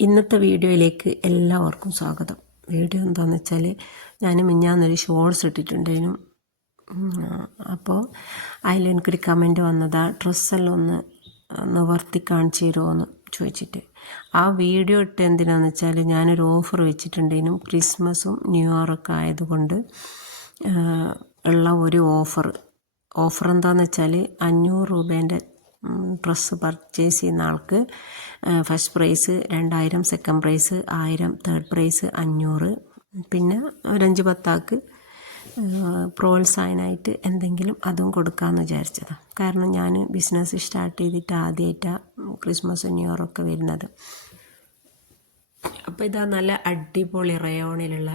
ഇന്നത്തെ വീഡിയോയിലേക്ക് എല്ലാവർക്കും സ്വാഗതം. വീഡിയോ എന്താണെന്ന് വെച്ചാൽ ഞാൻ മിഞ്ഞാന്നൊരു ഷോർട്സ് ഇട്ടിട്ടുണ്ടായിരുന്നു. അപ്പോൾ അതിൽ എനിക്കൊരു കമന്റ് വന്നതാ ഡ്രസ്സെല്ലാം ഒന്ന് നിവർത്തി കാണിച്ചു തരുമോ എന്ന് ചോദിച്ചിട്ട്. ആ വീഡിയോ ഇട്ട് എന്തിനാന്ന് വെച്ചാൽ ഞാനൊരു ഓഫർ വെച്ചിട്ടുണ്ടെങ്കിലും ക്രിസ്മസും ന്യൂ ഇയറൊക്കെ ആയതുകൊണ്ട് ഉള്ള ഒരു ഓഫർ ഓഫർ എന്താണെന്ന് വെച്ചാൽ അഞ്ഞൂറ് രൂപേന്റെ ഡ്രസ്സ് പർച്ചേസ് ചെയ്യുന്ന ആൾക്ക് ഫസ്റ്റ് പ്രൈസ് രണ്ടായിരം സെക്കൻഡ് പ്രൈസ് ആയിരം തേർഡ് പ്രൈസ് അഞ്ഞൂറ് പിന്നെ ഒരഞ്ച് പത്താൾക്ക് പ്രോത്സാഹനമായിട്ട് എന്തെങ്കിലും അതും കൊടുക്കാമെന്ന് വിചാരിച്ചതാണ് കാരണം ഞാൻ ബിസിനസ് സ്റ്റാർട്ട് ചെയ്തിട്ട് ആദ്യമായിട്ടാണ് ക്രിസ്മസ് ന്യൂ വരുന്നത്. അപ്പോൾ ഇതാ നല്ല അടിപൊളി റയോണിലുള്ള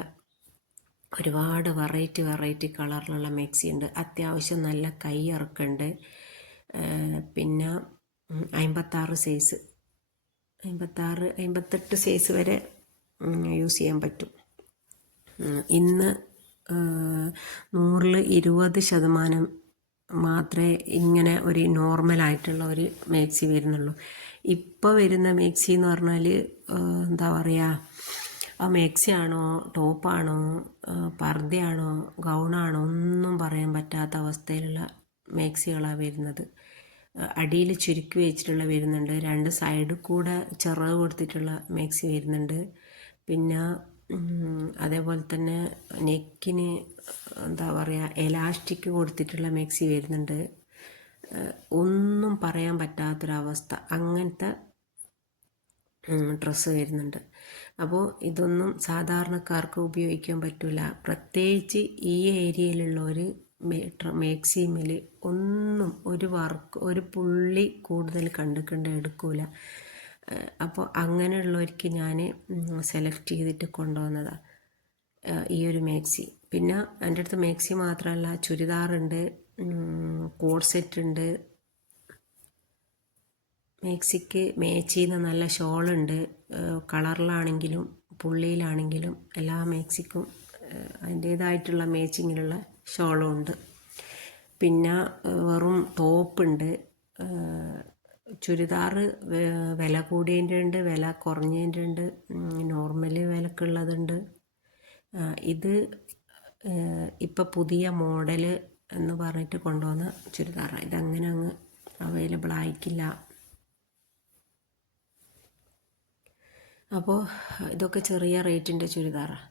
ഒരുപാട് വെറൈറ്റി വെറൈറ്റി കളറിലുള്ള മിക്സി ഉണ്ട്. അത്യാവശ്യം നല്ല കൈ ഇറക്കുന്നുണ്ട് പിന്നെ അമ്പത്താറ് സൈസ് അമ്പത്താറ് അമ്പത്തെട്ട് സൈസ് വരെ യൂസ് ചെയ്യാൻ പറ്റും. ഇന്ന് നൂറിൽ ഇരുപത് ശതമാനം മാത്രമേ ഇങ്ങനെ ഒരു നോർമലായിട്ടുള്ള ഒരു മേക്സി വരുന്നുള്ളൂ. ഇപ്പോൾ വരുന്ന മേക്സി എന്ന് പറഞ്ഞാൽ എന്താ പറയുക ആ മേക്സി ആണോ ടോപ്പാണോ പർദ്ദയാണോ ഗൗണാണോ ഒന്നും പറയാൻ പറ്റാത്ത അവസ്ഥയിലുള്ള മേക്സികളാണ് വരുന്നത്. അടിയിൽ ചുരുക്കി വെച്ചിട്ടുള്ള വരുന്നുണ്ട്. രണ്ട് സൈഡ് കൂടെ ചിറക് കൊടുത്തിട്ടുള്ള മാക്സി വരുന്നുണ്ട്. പിന്നെ അതേപോലെ തന്നെ നെക്കിന് എന്താ പറയുക എലാസ്റ്റിക് കൊടുത്തിട്ടുള്ള മാക്സി വരുന്നുണ്ട്. ഒന്നും പറയാൻ പറ്റാത്തൊരവസ്ഥ. അങ്ങനത്തെ ഡ്രസ്സ് വരുന്നുണ്ട്. അപ്പോൾ ഇതൊന്നും സാധാരണക്കാർക്ക് ഉപയോഗിക്കാൻ പറ്റില്ല പ്രത്യേകിച്ച് ഈ ഏരിയയിലുള്ളവർ മാക്സിമിൽ ഒന്നും ഒരു വർക്ക് ഒരു പുള്ളി കൂടുതൽ കണ്ടിട്ടുണ്ട് എടുക്കൂല. അപ്പോൾ അങ്ങനെയുള്ളവർക്ക് ഞാൻ സെലക്ട് ചെയ്തിട്ട് കൊണ്ടുവന്നതാണ് ഈ ഒരു മാക്സി. പിന്നെ എന്റെ അടുത്ത് മാക്സി മാത്രമല്ല ചുരിദാറുണ്ട് കോഡ് സെറ്റ് ഉണ്ട്. മാക്സിക്ക് മേച്ച് ചെയ്യുന്ന നല്ല ഷോളുണ്ട് കളറിലാണെങ്കിലും പുള്ളിയിലാണെങ്കിലും എല്ലാ മാക്സിക്കും അതിന്റേതായിട്ടുള്ള മേച്ചിങ്ങിലുള്ള ഷോളും ഉണ്ട് പിന്നെ വെറും ടോപ്പുണ്ട് ചുരിദാർ വില കൂടിയതിന്റെ ഉണ്ട് വില കുറഞ്ഞതിന്റെ ഉണ്ട് നോർമൽ വിലക്കുള്ളതുണ്ട്. ഇത് ഇപ്പം പുതിയ മോഡൽ എന്ന് പറഞ്ഞിട്ട് കൊണ്ടുവന്ന ചുരിദാറാണ് ഇതങ്ങനെ അങ്ങ് അവൈലബിൾ ആയിക്കില്ല അപ്പോൾ ഇതൊക്കെ ചെറിയ റേറ്റിന്റെ ചുരിദാറാണ്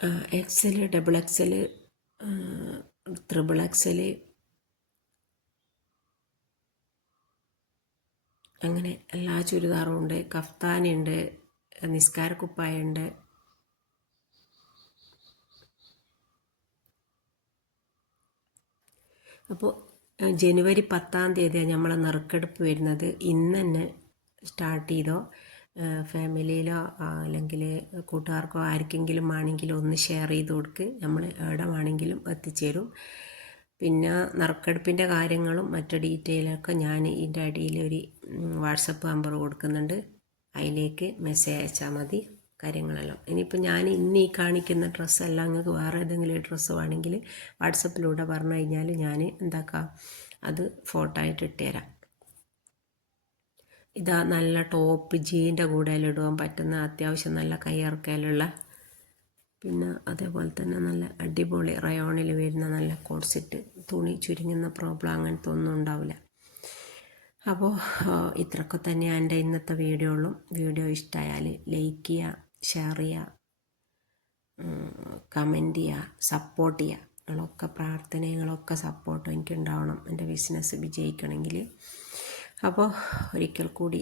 XL double XL triple XL അങ്ങനെ എല്ലാ ചുരിദാറും ഉണ്ട്. കഫ്താനുണ്ട് നിസ്കാരക്കുപ്പായുണ്ട് അപ്പോൾ ജനുവരി പത്താം തീയതിയാണ് നമ്മളെ നറുക്കെടുപ്പ് വരുന്നത്. ഇന്ന് തന്നെ സ്റ്റാർട്ട് ചെയ്തോ? ഫാമിലിയിലോ അല്ലെങ്കിൽ കൂട്ടുകാർക്കോ ആർക്കെങ്കിലും ആണെങ്കിലും ഒന്ന് ഷെയർ ചെയ്ത് കൊടുക്ക്. നമ്മൾ എവിടെ വേണമെങ്കിലും എത്തിച്ചേരും. പിന്നെ നറുക്കെടുപ്പിന്റെ കാര്യങ്ങളും മറ്റു ഡീറ്റെയിലൊക്കെ ഞാൻ ഇതിന്റെ അടിയിൽ ഒരു വാട്സപ്പ് നമ്പർ കൊടുക്കുന്നുണ്ട്. അതിലേക്ക് മെസ്സേജ് അയച്ചാൽ മതി കാര്യങ്ങളെല്ലാം. ഇനിയിപ്പോൾ ഞാൻ ഇന്ന് ഈ കാണിക്കുന്ന അല്ല നിങ്ങൾക്ക് വേറെ ഏതെങ്കിലും ഡ്രസ്സ് വേണമെങ്കിൽ വാട്സപ്പിലൂടെ പറഞ്ഞു കഴിഞ്ഞാൽ ഞാൻ എന്താക്കാം? അത് ഫോട്ടോ ആയിട്ട് ഇട്ടുതരാം ഇതാ നല്ല ടോപ്പ് ജീന്റെ കൂടെ ഇടുവാൻ പറ്റുന്ന അത്യാവശ്യം നല്ല കയ്യിറക്കയിലുള്ള പിന്നെ അതേപോലെ തന്നെ നല്ല അടിപൊളി റയോണിൽ വരുന്ന നല്ല കോഡ്സെറ്റ് തുണി ചുരുങ്ങുന്ന പ്രോബ്ലം അങ്ങനത്തെ ഒന്നും ഉണ്ടാവില്ല. അപ്പോൾ ഇത്രയൊക്കെ തന്നെയാണ് എന്റെ ഇന്നത്തെ വീഡിയോ ഉള്ളൂ. വീഡിയോ ഇഷ്ടമായാൽ ലൈക്ക് ചെയ്യുക ഷെയർ ചെയ്യുക കമന്റ് ചെയ്യുക സപ്പോർട്ട് ചെയ്യുക. നിങ്ങളൊക്കെ പ്രാർത്ഥനകളൊക്കെ സപ്പോർട്ട് എനിക്ക് ഉണ്ടാവണം എന്റെ ബിസിനസ് വിജയിക്കണമെങ്കിൽ അപ്പോൾ ഒരിക്കൽ കൂടി